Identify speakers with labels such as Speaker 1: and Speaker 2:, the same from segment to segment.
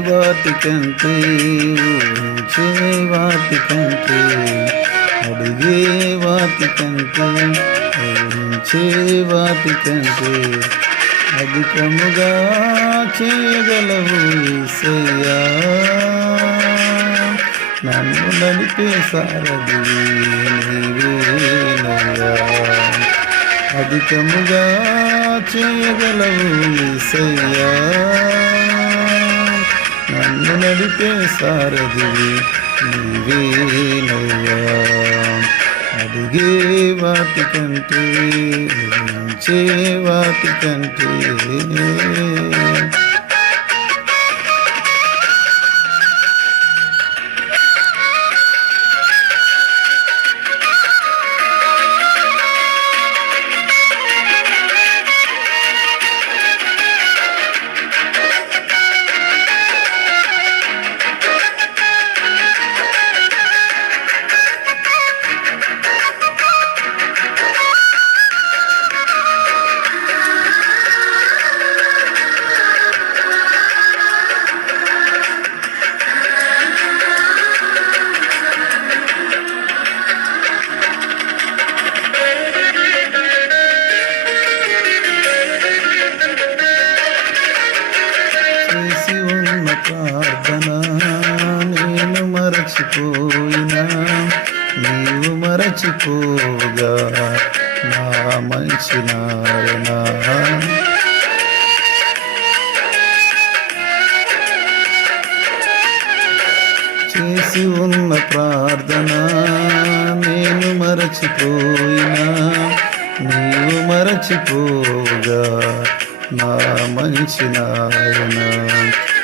Speaker 1: వాటికంటే వాటి కంటే అడిగే వాటి వాటికంటే వాటి కంటే అధికముగా చేయగలవు ఈసయ్యా నన్ను నడిపే సారది నీవేనయ్యా. అధికముగా చేయగలవు ఈసయ్యా నడిపే సారథివి నీవేనయ్యా అడిగే వాటికంటే ఊహించే వాటికంటే ప్రార్థన నేను మరచిపోయినా నీవు మరచిపోగా నా మంచి నాయన. చేసి ఉన్న ప్రార్థన నేను మరచిపోయినా నీవు మరచిపోగా నా మంచి నాయన.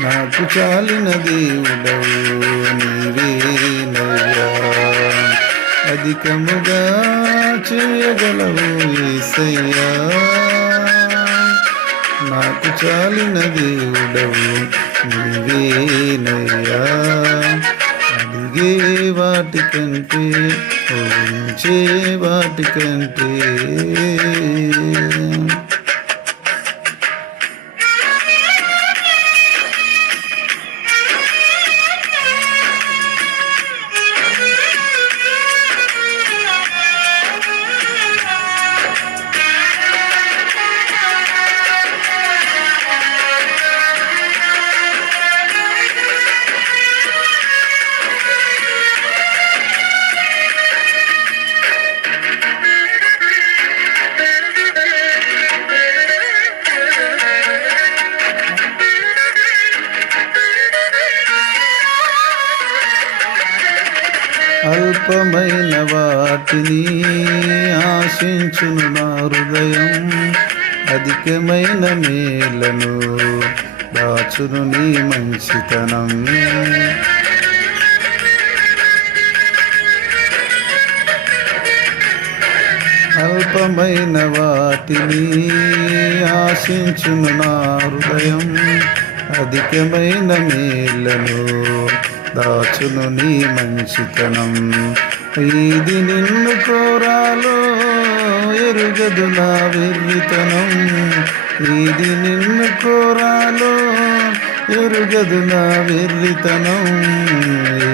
Speaker 1: నాకు చాలిన దేవుడవు నీవేనయ్యా. అధికముగా చేయగలవు ఈసయ్యా నాకు చాలిన దేవుడవు నీవేనయ్యా. అడిగే వాటికంటే ఊహించే వాటికంటే అల్పమైన వాటిని ఆశించును నా హృదయం. అధికమైన మేలను దాచును నీ మంచితనం. అల్పమైన వాటిని ఆశించును నా హృదయం. అధికమైన మేలను దాచును నీ మంచితనం. ఇది నిన్ను కోరాలో ఎరుగదు నా వెర్రితనం. ఇది నిన్ను కోరాలో ఎరుగదు నా వెర్రితనం.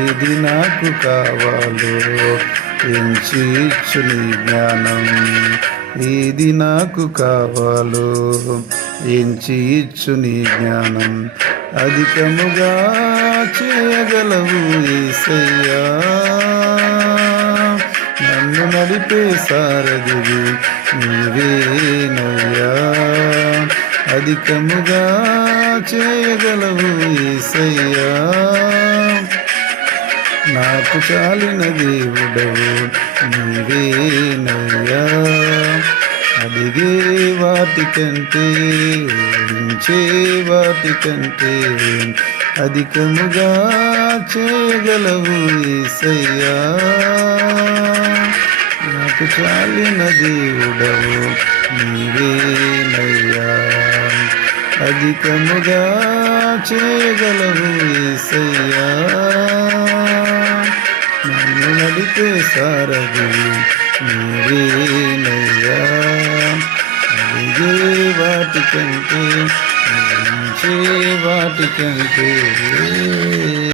Speaker 1: ఇది నాకు కావాలో ఎంచి ఇచ్చు నీ జ్ఞానం. ఇది నాకు కావాలో ఎంచి ఇచ్చు నీ జ్ఞానం. అధికముగా చేయగలవు ఈసయ్యా నన్ను నడిపే సారథివి నీవేనయ్యా అధికముగా చేయగలవు ఈసయ్యా నాకు చాలిన దేవుడవు నీవేనయ్యా అడిగే వాటికంటే ఊహించే వాటికంటే అధికముగా చేయగలవు ఈసయ్యా నాకు చాలిన దేవుడవు నీవేనయ్యా అధికముగా చేయగలవు ఈసయ్యా నన్ను నడిపే సారథి నీవేనయ్యా అడిగే వాటికంటే వాటికంటే.